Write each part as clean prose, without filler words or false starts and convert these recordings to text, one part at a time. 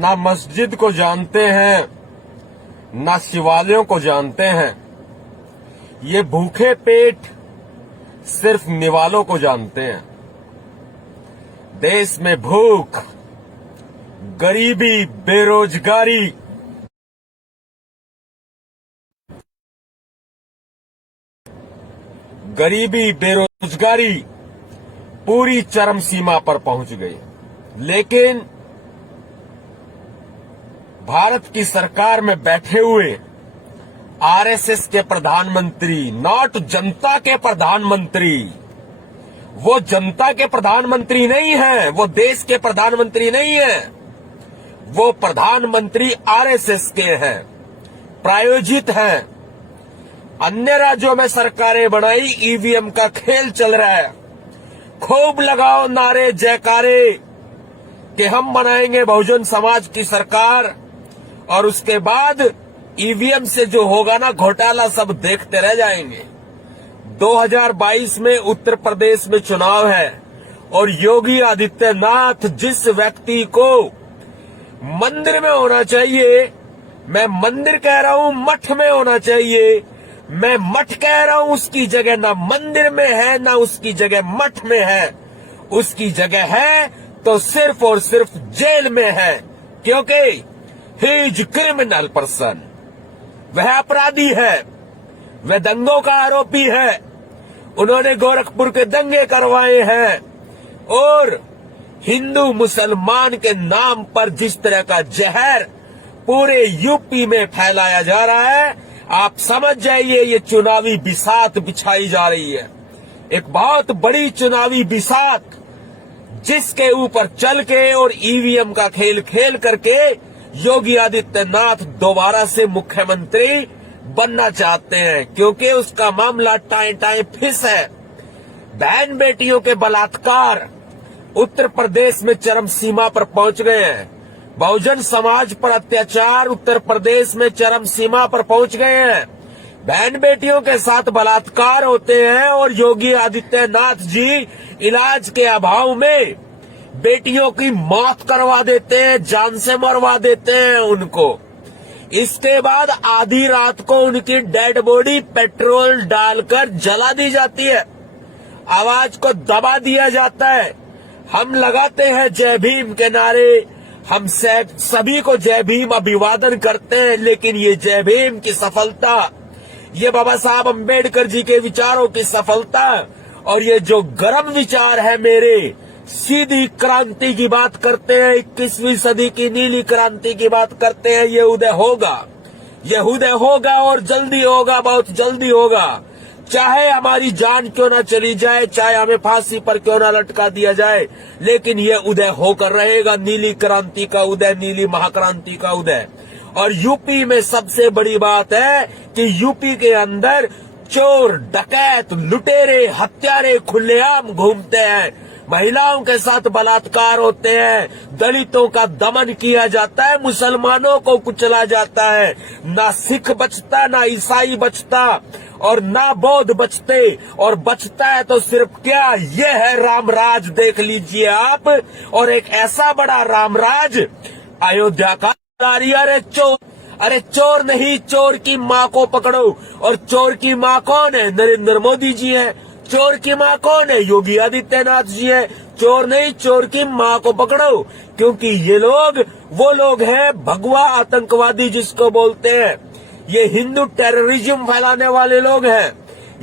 ना मस्जिद को जानते हैं, ना शिवालयों को जानते हैं। ये भूखे पेट सिर्फ निवालों को जानते हैं। देश में भूख, गरीबी, बेरोजगारी, बेरोजगारी पूरी चरम सीमा पर पहुंच गई। लेकिन भारत की सरकार में बैठे हुए आरएसएस के प्रधानमंत्री, नॉट जनता के प्रधानमंत्री, वो जनता के प्रधानमंत्री नहीं है, वो देश के प्रधानमंत्री नहीं है, वो प्रधानमंत्री आरएसएस के हैं, प्रायोजित हैं। अन्य राज्यों में सरकारें बनाई, ईवीएम का खेल चल रहा है। खूब लगाओ नारे जयकारे कि हम बनाएंगे बहुजन समाज की सरकार, और उसके बाद ईवीएम से जो होगा ना घोटाला सब देखते रह जाएंगे। 2022 में उत्तर प्रदेश में चुनाव है और योगी आदित्यनाथ जिस व्यक्ति को मंदिर में होना चाहिए, मैं मंदिर कह रहा हूं, मठ में होना चाहिए, मैं मठ कह रहा हूं, उसकी जगह ना मंदिर में है ना उसकी जगह मठ में है, उसकी जगह है तो सिर्फ और सिर्फ जेल में है, क्योंकि ही इज क्रिमिनल पर्सन, वह अपराधी है, वह दंगों का आरोपी है। उन्होंने गोरखपुर के दंगे करवाए हैं और हिंदू मुसलमान के नाम पर जिस तरह का जहर पूरे यूपी में फैलाया जा रहा है, आप समझ जाइए ये चुनावी बिसात बिछाई जा रही है। एक बहुत बड़ी चुनावी बिसात जिसके ऊपर चल के और ईवीएम का खेल खेल करके योगी आदित्यनाथ दोबारा से मुख्यमंत्री बनना चाहते हैं, क्योंकि उसका मामला टाए टाए फिस है। बहन बेटियों के बलात्कार उत्तर प्रदेश में चरम सीमा पर पहुंच गए हैं। बहुजन समाज पर अत्याचार उत्तर प्रदेश में चरम सीमा पर पहुंच गए हैं। बहन बेटियों के साथ बलात्कार होते हैं और योगी आदित्यनाथ जी इलाज के अभाव में बेटियों की मौत करवा देते हैं, जान से मरवा देते हैं उनको। इसके बाद आधी रात को उनकी डेड बॉडी पेट्रोल डालकर जला दी जाती है, आवाज को दबा दिया जाता है। हम लगाते हैं जय भीम के नारे, हम सभी को जय भीम अभिवादन करते हैं, लेकिन ये जय भीम की सफलता, ये बाबा साहब अम्बेडकर जी के विचारों की सफलता और ये जो गर्म विचार है मेरे, सीधी क्रांति की बात करते हैं, 21वीं सदी की नीली क्रांति की बात करते हैं, ये उदय होगा, ये उदय होगा और जल्दी होगा, बहुत जल्दी होगा। चाहे हमारी जान क्यों ना चली जाए, चाहे हमें फांसी पर क्यों ना लटका दिया जाए, लेकिन ये उदय होकर रहेगा, नीली क्रांति का उदय, नीली महाक्रांति का उदय। और यूपी में सबसे बड़ी बात है कि यूपी के अंदर चोर, डकैत, लुटेरे, हत्यारे खुलेआम घूमते हैं, महिलाओं के साथ बलात्कार होते हैं, दलितों का दमन किया जाता है, मुसलमानों को कुचला जाता है, ना सिख बचता, ना ईसाई बचता और ना बौद्ध बचते, और बचता है तो सिर्फ क्या, ये है रामराज, देख लीजिए आप। और एक ऐसा बड़ा रामराज अयोध्या का, अरे चोर नहीं, चोर की माँ को पकड़ो। और चोर की माँ कौन है? नरेंद्र मोदी जी है। चोर की माँ कौन है? योगी आदित्यनाथ जी है। चोर नहीं, चोर की माँ को पकड़ो, क्योंकि ये लोग वो लोग हैं भगवा आतंकवादी जिसको बोलते हैं। ये हिंदू टेररिज्म फैलाने वाले लोग हैं,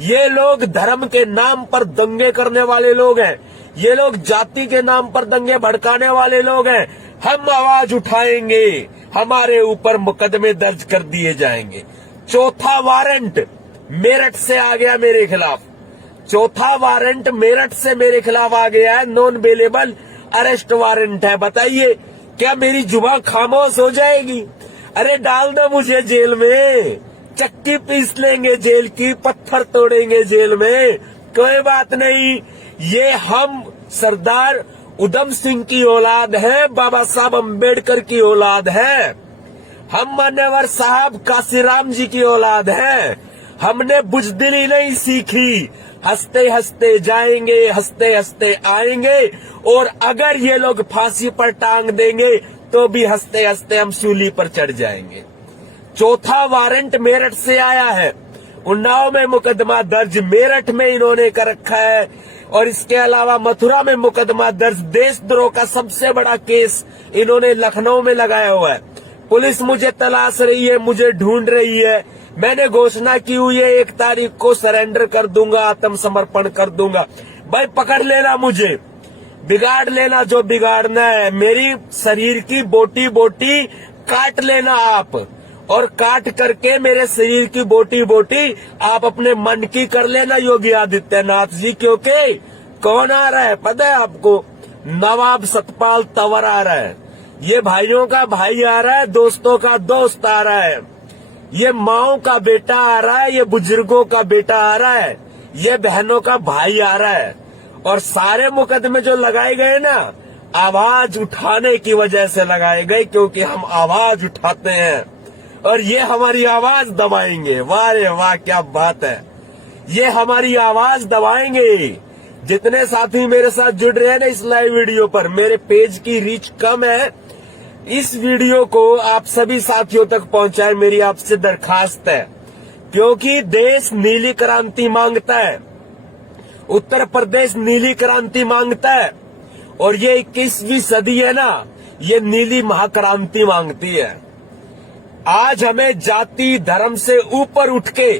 ये लोग धर्म के नाम पर दंगे करने वाले लोग हैं, ये लोग जाति के नाम पर दंगे भड़काने वाले लोग हैं। हम आवाज उठाएंगे, हमारे ऊपर मुकदमे दर्ज कर दिए जाएंगे। चौथा वारंट मेरठ से आ गया मेरे खिलाफ, चौथा वारंट मेरठ से मेरे खिलाफ आ गया है, नॉन बेलेबल अरेस्ट वारंट है। बताइए क्या मेरी जुबान खामोश हो जाएगी? अरे डाल दो मुझे जेल में, चक्की पीस लेंगे जेल की, पत्थर तोड़ेंगे जेल में, कोई बात नहीं। ये हम सरदार उधम सिंह की औलाद है, बाबा साहब अम्बेडकर की औलाद है, हम मान्यवर साहब काशीराम जी की औलाद है। हमने बुजदिली नहीं सीखी, हंसते हंसते जाएंगे, हंसते हंसते आएंगे। और अगर ये लोग फांसी पर टांग देंगे तो भी हंसते हंसते हम सूली पर चढ़ जाएंगे। चौथा वारंट मेरठ से आया है। उन्नाव में मुकदमा दर्ज मेरठ में इन्होंने कर रखा है, और इसके अलावा मथुरा में मुकदमा दर्ज। देशद्रोह का सबसे बड़ा केस इन्होंने लखनऊ में लगाया हुआ है। पुलिस मुझे तलाश रही है, मुझे ढूंढ रही है। मैंने घोषणा की हुई है 1 तारीख को सरेंडर कर दूंगा, आत्मसमर्पण कर दूंगा। भाई पकड़ लेना, मुझे बिगाड़ लेना जो बिगाड़ना है। मेरी शरीर की बोटी बोटी काट लेना आप, और काट करके मेरे शरीर की बोटी बोटी आप अपने मन की कर लेना योगी आदित्यनाथ जी। क्योंकि कौन आ रहा है पता है आपको? नवाब सतपाल तंवर आ रहा है। ये भाइयों का भाई आ रहा है, दोस्तों का दोस्त आ रहा है, ये माओ का बेटा आ रहा है, ये बुजुर्गों का बेटा आ रहा है, ये बहनों का भाई आ रहा है। और सारे मुकदमे जो लगाए गए ना, आवाज उठाने की वजह से लगाए गए, क्योंकि हम आवाज उठाते हैं और ये हमारी आवाज दबाएंगे। वाह रे वाह, क्या बात है, ये हमारी आवाज दबाएंगे। जितने साथी मेरे साथ जुड़ रहे हैं ना इस लाइव वीडियो पर, मेरे पेज की रीच कम है, इस वीडियो को आप सभी साथियों तक पहुंचाएं, मेरी आपसे दरखास्त है। क्योंकि देश नीली क्रांति मांगता है, उत्तर प्रदेश नीली क्रांति मांगता है, और ये 21वीं सदी है ना, ये नीली महाक्रांति मांगती है। आज हमें जाति धर्म से ऊपर उठ के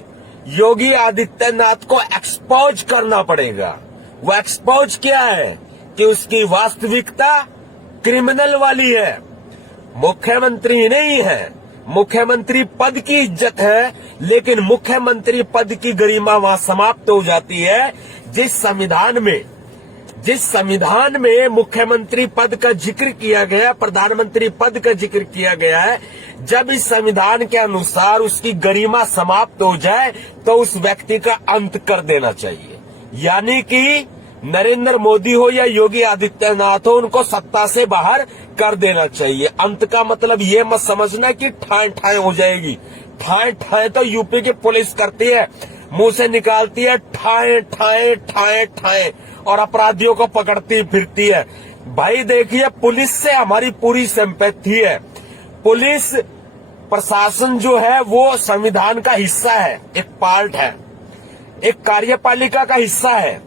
योगी आदित्यनाथ को एक्सपोज करना पड़ेगा। वो एक्सपोज क्या है कि उसकी वास्तविकता क्रिमिनल वाली है, मुख्यमंत्री नहीं है। मुख्यमंत्री पद की इज्जत है, लेकिन मुख्यमंत्री पद की गरिमा वहां समाप्त हो जाती है जिस संविधान में मुख्यमंत्री पद का जिक्र किया गया, प्रधानमंत्री पद का जिक्र किया गया है। जब इस संविधान के अनुसार उसकी गरिमा समाप्त हो जाए तो उस व्यक्ति का अंत कर देना चाहिए। यानी कि नरेंद्र मोदी हो या योगी आदित्यनाथ हो, उनको सत्ता से बाहर कर देना चाहिए। अंत का मतलब ये मत समझना कि ठाए ठाए हो जाएगी। ठाए ठाए तो यूपी की पुलिस करती है, मुंह से निकालती है ठाए ठाए ठाए ठाए, और अपराधियों को पकड़ती फिरती है। भाई देखिए, पुलिस से हमारी पूरी सिंपैथी है। पुलिस प्रशासन जो है वो संविधान का हिस्सा है, एक पार्ट है, एक कार्यपालिका का हिस्सा है।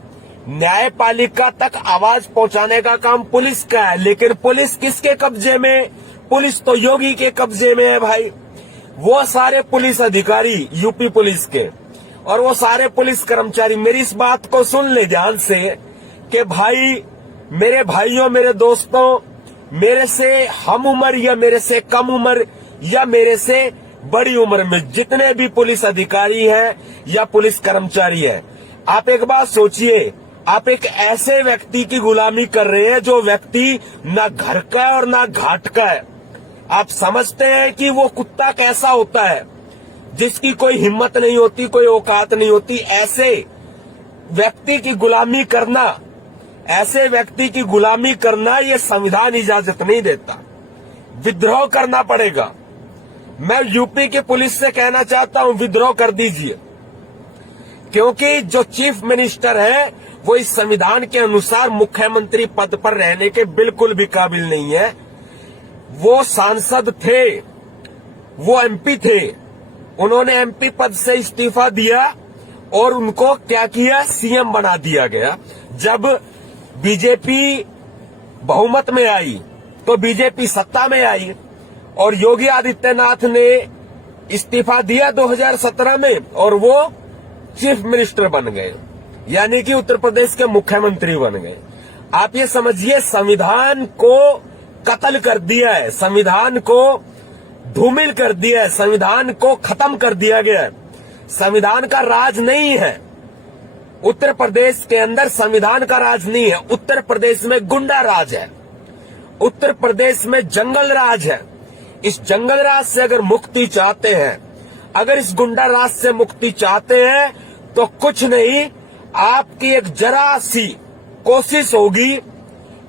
न्यायपालिका तक आवाज पहुंचाने का काम पुलिस का है, लेकिन पुलिस किसके कब्जे में? पुलिस तो योगी के कब्जे में है भाई। वो सारे पुलिस अधिकारी यूपी पुलिस के और वो सारे पुलिस कर्मचारी, मेरी इस बात को सुन ले ध्यान से कि भाई, मेरे भाइयों, मेरे दोस्तों, मेरे से हम उम्र या मेरे से कम उम्र या मेरे से बड़ी उम्र में जितने भी पुलिस अधिकारी हैं या पुलिस कर्मचारी हैं, आप एक बात सोचिए, आप एक ऐसे व्यक्ति की गुलामी कर रहे हैं जो व्यक्ति ना घर का है और ना घाट का है। आप समझते हैं कि वो कुत्ता कैसा होता है, जिसकी कोई हिम्मत नहीं होती, कोई औकात नहीं होती। ऐसे व्यक्ति की गुलामी करना, ऐसे व्यक्ति की गुलामी करना, ये संविधान इजाजत नहीं देता। विद्रोह करना पड़ेगा। मैं यूपी की पुलिस से कहना चाहता हूं, विद्रोह कर दीजिए, क्योंकि जो चीफ मिनिस्टर है वो इस संविधान के अनुसार मुख्यमंत्री पद पर रहने के बिल्कुल भी काबिल नहीं है। वो सांसद थे, वो एमपी थे, उन्होंने एमपी पद से इस्तीफा दिया और उनको क्या किया, सीएम बना दिया गया। जब बीजेपी बहुमत में आई तो बीजेपी सत्ता में आई और योगी आदित्यनाथ ने इस्तीफा दिया 2017 में और वो चीफ मिनिस्टर बन गए, यानी कि उत्तर प्रदेश के मुख्यमंत्री बन गए। आप ये समझिए, संविधान को कत्ल कर दिया है, संविधान को धूमिल कर दिया है, संविधान को खत्म कर दिया गया है। संविधान का राज नहीं है उत्तर प्रदेश के अंदर, संविधान का राज नहीं है। उत्तर प्रदेश में गुंडा राज है, उत्तर प्रदेश में जंगल राज है। इस जंगल राज से अगर मुक्ति चाहते हैं, अगर इस गुंडा राज से मुक्ति चाहते हैं, तो कुछ नहीं, आपकी एक जरा सी कोशिश होगी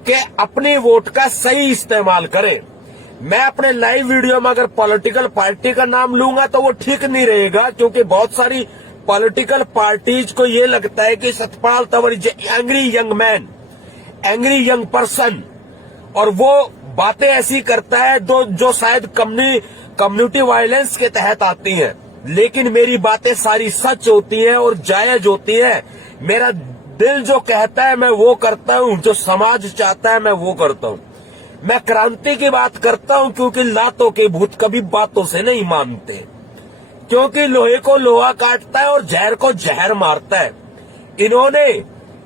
कि अपने वोट का सही इस्तेमाल करें। मैं अपने लाइव वीडियो में अगर पॉलिटिकल पार्टी का नाम लूंगा तो वो ठीक नहीं रहेगा, क्योंकि बहुत सारी पॉलिटिकल पार्टीज को ये लगता है कि Satpal Tanwar angry young man, angry young person, और वो बातें ऐसी करता है जो शायद कम्युनिटी वायलेंस के तहत आती हैं, लेकिन मेरी बातें सारी सच होती हैं और जायज होती है। मेरा दिल जो कहता है मैं वो करता हूं, जो समाज चाहता है मैं वो करता हूं। मैं क्रांति की बात करता हूं क्योंकि लातों के भूत कभी बातों से नहीं मानते, क्योंकि लोहे को लोहा काटता है और जहर को जहर मारता है। इन्होंने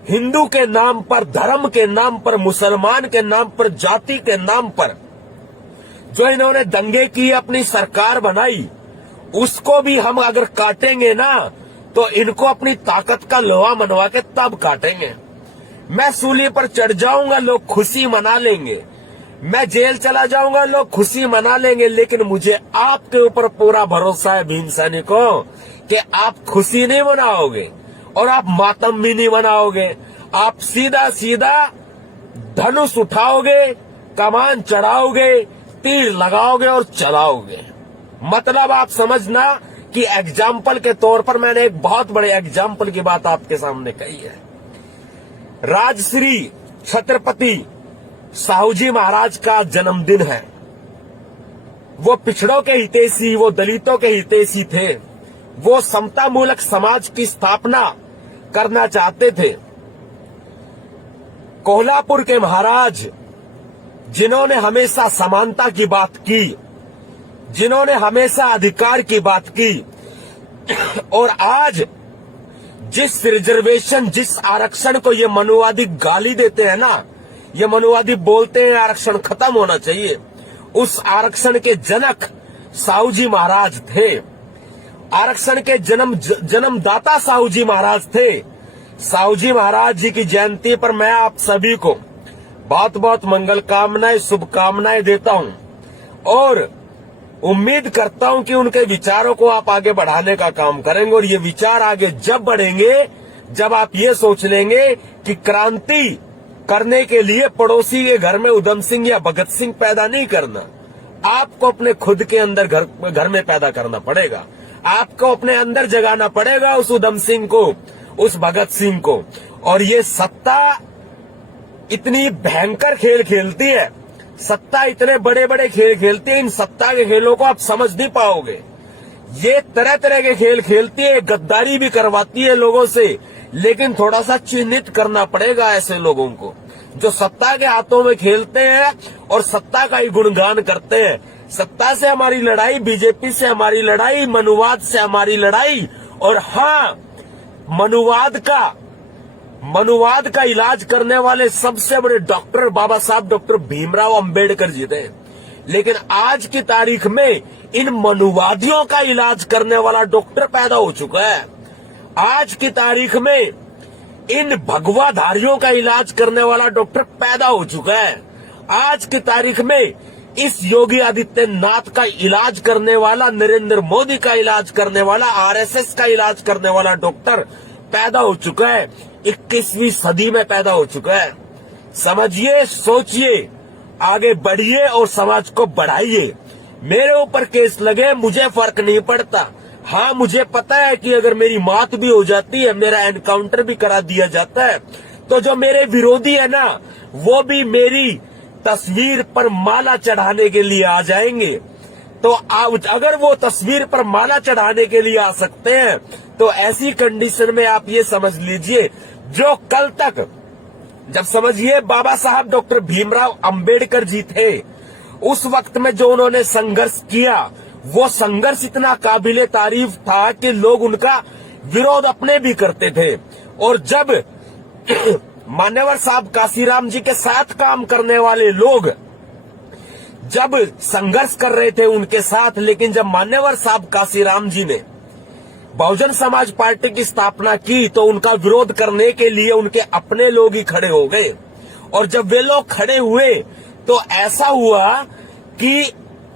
हिंदू के नाम पर, धर्म के नाम पर, मुसलमान के नाम पर, जाति के नाम पर जो इन्होंने दंगे किए, अपनी सरकार बनाई, उसको भी हम अगर काटेंगे ना तो इनको अपनी ताकत का लोहा मनवा के तब काटेंगे। मैं सूली पर चढ़ जाऊंगा, लोग खुशी मना लेंगे। मैं जेल चला जाऊंगा, लोग खुशी मना लेंगे, लेकिन मुझे आपके ऊपर पूरा भरोसा है भीम सैनिकों कि आप खुशी नहीं मनाओगे और आप मातम भी नहीं मनाओगे। आप सीधा सीधा धनुष उठाओगे, कमान चढ़ाओगे, तीर लगाओगे और चलाओगे। मतलब आप समझना कि एग्जाम्पल के तौर पर मैंने एक बहुत बड़े एग्जाम्पल की बात आपके सामने कही है। राजश्री छत्रपति साहूजी महाराज का जन्मदिन है। वो पिछड़ों के हितैषी, वो दलितों के हितैषी थे। वो समता मूलक समाज की स्थापना करना चाहते थे। कोल्हापुर के महाराज जिन्होंने हमेशा समानता की बात की, जिन्होंने हमेशा अधिकार की बात की, और आज जिस रिजर्वेशन, जिस आरक्षण को ये मनुवादी गाली देते हैं ना, ये मनुवादी बोलते हैं आरक्षण खत्म होना चाहिए, उस आरक्षण के जनक साहूजी महाराज थे। आरक्षण के जन्मदाता साहूजी महाराज थे। साहूजी महाराज जी की जयंती पर मैं आप सभी को बहुत बहुत मंगल कामनाएं, शुभकामनाएं देता हूं और उम्मीद करता हूं कि उनके विचारों को आप आगे बढ़ाने का काम करेंगे। और ये विचार आगे जब बढ़ेंगे जब आप ये सोच लेंगे कि क्रांति करने के लिए पड़ोसी के घर में उधम सिंह या भगत सिंह पैदा नहीं करना, आपको अपने खुद के अंदर घर में पैदा करना पड़ेगा। आपको अपने अंदर जगाना पड़ेगा उस उधम सिंह को, उस भगत सिंह को। और ये सत्ता इतनी भयंकर खेल खेलती है, सत्ता इतने बड़े बड़े खेल खेलती है, इन सत्ता के खेलों को आप समझ नहीं पाओगे। ये तरह तरह के खेल खेलती है, गद्दारी भी करवाती है लोगों से, लेकिन थोड़ा सा चिन्हित करना पड़ेगा ऐसे लोगों को जो सत्ता के हाथों में खेलते हैं और सत्ता का ही गुणगान करते हैं। सत्ता से हमारी लड़ाई, बीजेपी से हमारी लड़ाई, मनुवाद से हमारी लड़ाई। और हाँ, मनुवाद का इलाज करने वाले सबसे बड़े डॉक्टर बाबा साहब डॉक्टर भीमराव अंबेडकर जी थे, लेकिन आज की तारीख में इन मनुवादियों का इलाज करने वाला डॉक्टर पैदा हो चुका है। आज की तारीख में इन भगवाधारियों का इलाज करने वाला डॉक्टर पैदा हो चुका है। आज की तारीख में इस योगी आदित्यनाथ का इलाज करने वाला, नरेंद्र मोदी का इलाज करने वाला, आरएसएस का इलाज करने वाला डॉक्टर पैदा हो चुका है। 21वीं सदी में पैदा हो चुका है। समझिए, सोचिए, आगे बढ़िए और समाज को बढ़ाइए। मेरे ऊपर केस लगे, मुझे फर्क नहीं पड़ता। हाँ, मुझे पता है कि अगर मेरी मौत भी हो जाती है, मेरा एनकाउंटर भी करा दिया जाता है, तो जो मेरे विरोधी है ना, वो भी मेरी तस्वीर पर माला चढ़ाने के लिए आ जाएंगे। तो अगर वो तस्वीर पर माला चढ़ाने के लिए आ सकते हैं, तो ऐसी कंडीशन में आप ये समझ लीजिए, जो कल तक, जब समझिए बाबा साहब डॉक्टर भीमराव अंबेडकर जी थे, उस वक्त में जो उन्होंने संघर्ष किया, वो संघर्ष इतना काबिले तारीफ था कि लोग उनका विरोध अपने भी करते थे। और जब मान्यवर साहब काशीराम जी के साथ काम करने वाले लोग जब संघर्ष कर रहे थे उनके साथ, लेकिन जब मान्यवर साहब काशीराम जी ने बहुजन समाज पार्टी की स्थापना की, तो उनका विरोध करने के लिए उनके अपने लोग ही खड़े हो गए। और जब वे लोग खड़े हुए तो ऐसा हुआ कि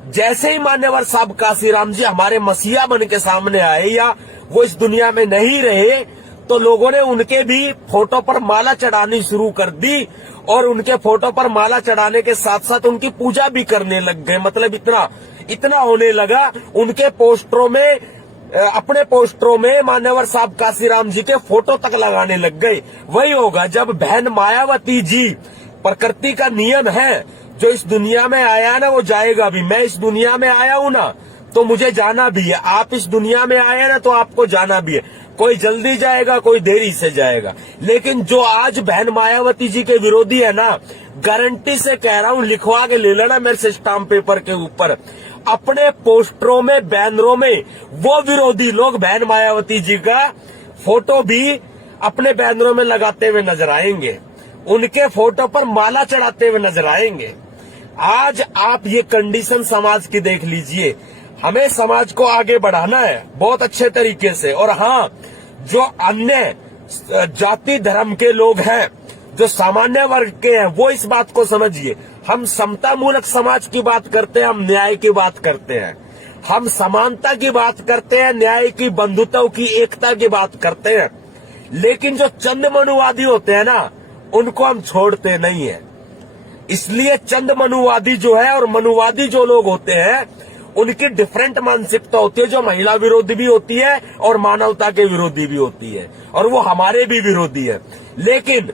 जैसे ही मान्यवर साहब काशीराम जी हमारे मसीहा बन के सामने आए या वो इस दुनिया में नहीं रहे, तो लोगों ने उनके भी फोटो पर माला चढ़ानी शुरू कर दी। और उनके फोटो पर माला चढ़ाने के साथ साथ उनकी पूजा भी करने लग गए। मतलब इतना होने लगा, उनके पोस्टरों में, अपने पोस्टरों में मान्यवर साहब काशीराम जी के फोटो तक लगाने लग गए। वही होगा जब बहन मायावती जी, प्रकृति का नियम है, जो इस दुनिया में आया ना वो जाएगा भी। मैं इस दुनिया में आया हूं ना तो मुझे जाना भी है। आप इस दुनिया में आए ना तो आपको जाना भी है। कोई जल्दी जाएगा, कोई देरी से जाएगा। लेकिन जो आज बहन मायावती जी के विरोधी है ना, गारंटी से कह रहा हूं, लिखवा के ले लेना मेरे से स्टाम्प पेपर के ऊपर, अपने पोस्टरों में, बैनरों में वो विरोधी लोग बहन मायावती जी का फोटो भी अपने बैनरों में लगाते हुए नजर आएंगे, उनके फोटो पर माला चढ़ाते हुए नजर आएंगे। आज आप ये कंडीशन समाज की देख लीजिए। हमें समाज को आगे बढ़ाना है बहुत अच्छे तरीके से। और हाँ, जो अन्य जाति धर्म के लोग हैं, जो सामान्य वर्ग के हैं, वो इस बात को समझिए। हम समता मूलक समाज की बात करते हैं, हम न्याय की बात करते हैं, हम समानता की बात करते हैं, न्याय की, बंधुत्व की, एकता की बात करते हैं। लेकिन जो चंद मनुवादी होते हैं ना, उनको हम छोड़ते नहीं है। इसलिए चंद मनुवादी जो है और मनुवादी जो लोग होते हैं, उनकी डिफरेंट मानसिकता होती है, जो महिला विरोधी भी होती है और मानवता के विरोधी भी होती है, और वो हमारे भी विरोधी है। लेकिन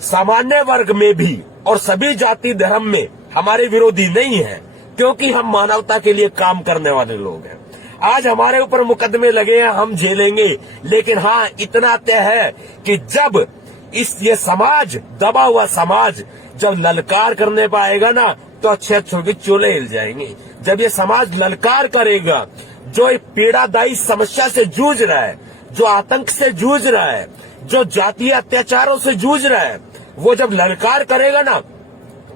सामान्य वर्ग में भी और सभी जाति धर्म में हमारे विरोधी नहीं है, क्योंकि हम मानवता के लिए काम करने वाले लोग हैं। आज हमारे ऊपर मुकदमे लगे हैं, हम झेलेंगे। लेकिन हाँ, इतना तय है कि जब ये समाज, दबा हुआ समाज जब ललकार करने पाएगा ना, तो अच्छे अच्छों की चोले हिल जाएंगे। जब ये समाज ललकार करेगा, जो एक पीड़ादायी समस्या से जूझ रहा है, जो आतंक से जूझ रहा है, जो जातीय अत्याचारों से जूझ रहा है, वो जब ललकार करेगा ना,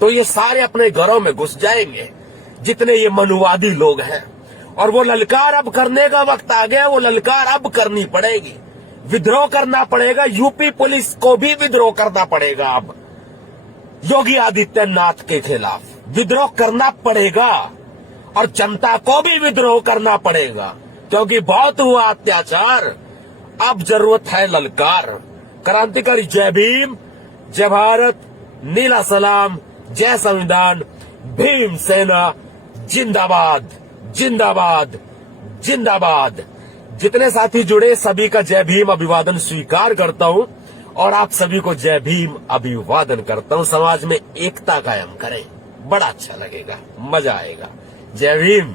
तो ये सारे अपने घरों में घुस जाएंगे, जितने ये मनुवादी लोग हैं। और वो ललकार अब करने का वक्त आ गया। वो ललकार अब करनी पड़ेगी, विद्रोह करना पड़ेगा। यूपी पुलिस को भी विद्रोह करना पड़ेगा। अब योगी आदित्यनाथ के खिलाफ विद्रोह करना पड़ेगा, और जनता को भी विद्रोह करना पड़ेगा, क्योंकि बहुत हुआ अत्याचार। अब जरूरत है ललकार। क्रांतिकारी जय भीम, जय भारत, नीला सलाम, जय संविधान, भीम सेना जिंदाबाद, जिंदाबाद, जिंदाबाद। जितने साथी जुड़े सभी का जय भीम अभिवादन स्वीकार करता हूं, और आप सभी को जय भीम अभिवादन करता हूं। समाज में एकता कायम करें, बड़ा अच्छा लगेगा, मजा आएगा। जय भीम।